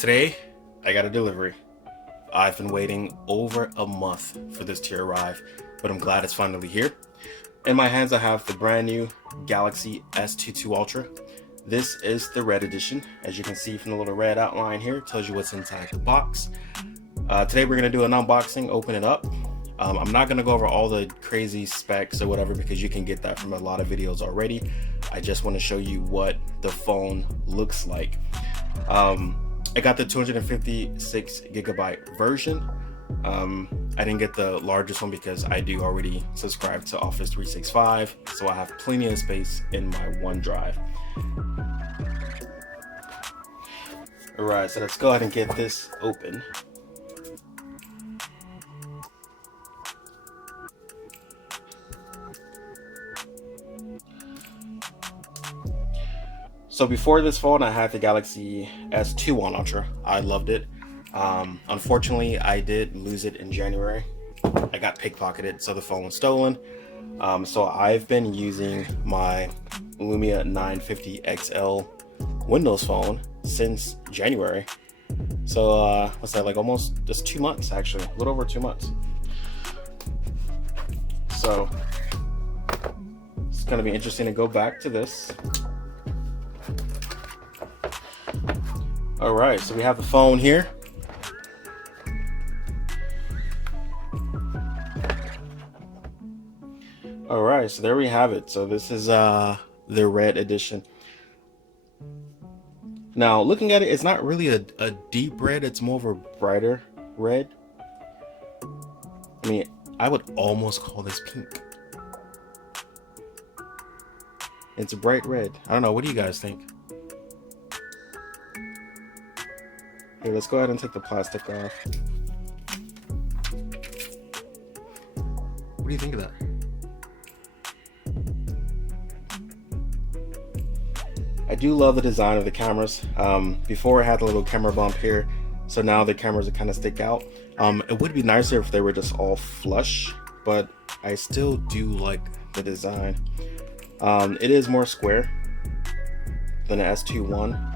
Today, I got a delivery. I've been waiting over a month for this to arrive, but I'm glad it's finally here. In my hands, I have the brand new Galaxy S22 Ultra. This is the red edition. As you can see from the little red outline here, it tells you what's inside the box. Today we're going to do an unboxing, open it up. I'm not going to go over all the crazy specs or whatever because you can get that from a lot of videos already. I just want to show you what the phone looks like. I got the 256 gigabyte version. I didn't get the largest one because I do already subscribe to Office 365, so I have plenty of space in my OneDrive. Alright, so let's go ahead and get this open. So before this phone, I had the Galaxy S21 Ultra. I loved it. Unfortunately, I did lose it in January. I got pickpocketed, so the phone was stolen. So I've been using my Lumia 950 XL Windows phone since January. So what's that, like almost just 2 months actually, a little over 2 months. So it's gonna be interesting to go back to this. All right, so we have the phone here. All right, so there we have it. So this is the red edition. Now, looking at it, it's not really a deep red. It's more of a brighter red. I mean, I would almost call this pink. It's a bright red. I don't know. What do you guys think? Here, let's go ahead and take the plastic off. What do you think of that? I do love the design of the cameras. Before I had the little camera bump here, so now the cameras are kind of stick out. It would be nicer if they were just all flush, but I still do like the design. It is more square than the S21.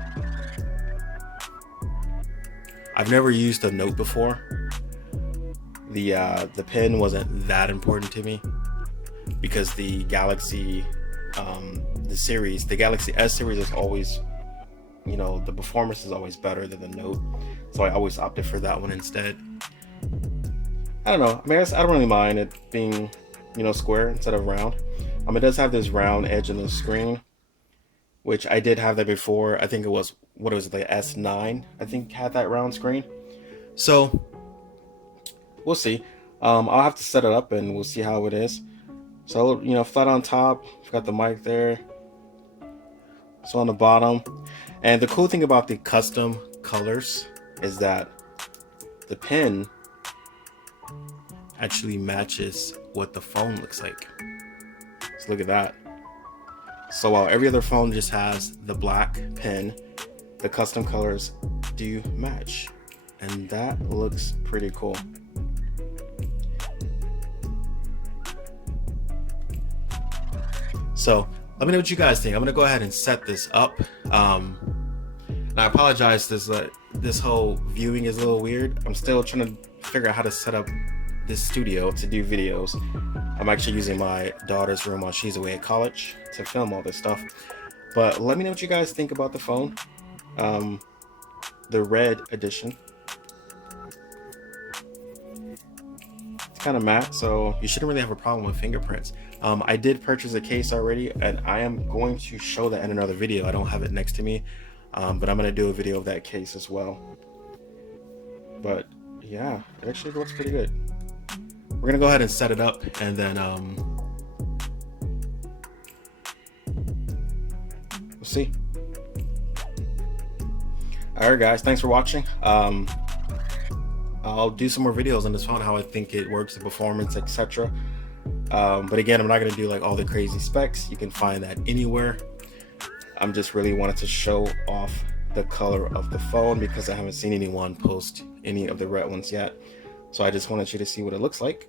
I've never used a Note before. The pen wasn't that important to me because the Galaxy the Galaxy S series is always, you know, the performance is always better than the Note, so I always opted for that one instead. I don't know. I mean, I don't really mind it being, you know, square instead of round. It does have this round edge on the screen, which I did have that before. I think it was, what was it, the S9, I think had that round screen. So we'll see. I'll have to set it up and we'll see how it is. So, you know, flat on top, we've got the mic there. So on the bottom. And the cool thing about the custom colors is that the pen actually matches what the phone looks like. So look at that. So while every other phone just has the black pen, the custom colors do match. And that looks pretty cool. So let me know what you guys think. I'm gonna go ahead and set this up. And I apologize, this whole viewing is a little weird. I'm still trying to figure out how to set up this studio to do videos. I'm actually using my daughter's room while she's away at college to film all this stuff. But let me know what you guys think about the phone. The red edition. It's kind of matte, so you shouldn't really have a problem with fingerprints. I did purchase a case already, and I am going to show that in another video. I don't have it next to me, but I'm going to do a video of that case as well. But yeah, it actually looks pretty good. We're going to go ahead and set it up, and then we'll see. Alright guys, thanks for watching. I'll do some more videos on this phone, how I think it works, the performance, etc. But again, I'm not going to do like all the crazy specs. You can find that anywhere. I'm just really wanted to show off the color of the phone because I haven't seen anyone post any of the red ones yet. So I just wanted you to see what it looks like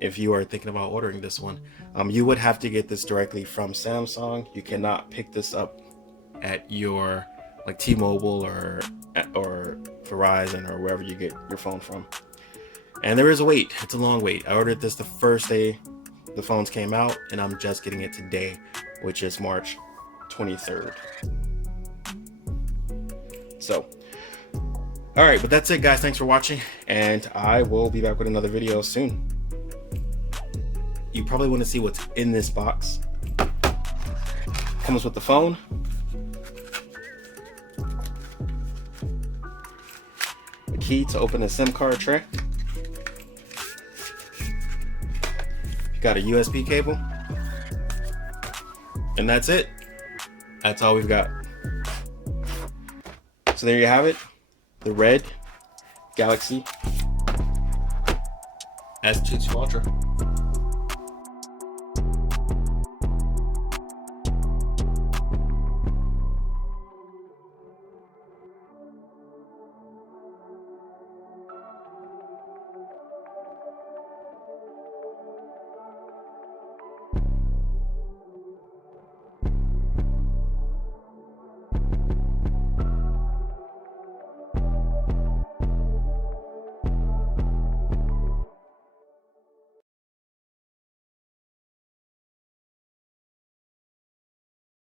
if you are thinking about ordering this one. You would have to get this directly from Samsung. You cannot pick this up at your like T-Mobile or Verizon or wherever you get your phone from. And there is a wait. It's a long wait. I ordered this the first day the phones came out, and I'm just getting it today, which is March 23rd. So, all right, but that's it, guys. Thanks for watching, and I will be back with another video soon. You probably want to see what's in this box. Comes with the phone, a key to open the SIM card tray. Got a USB cable, and that's it. That's all we've got. So there you have it, the red Galaxy S22 Ultra.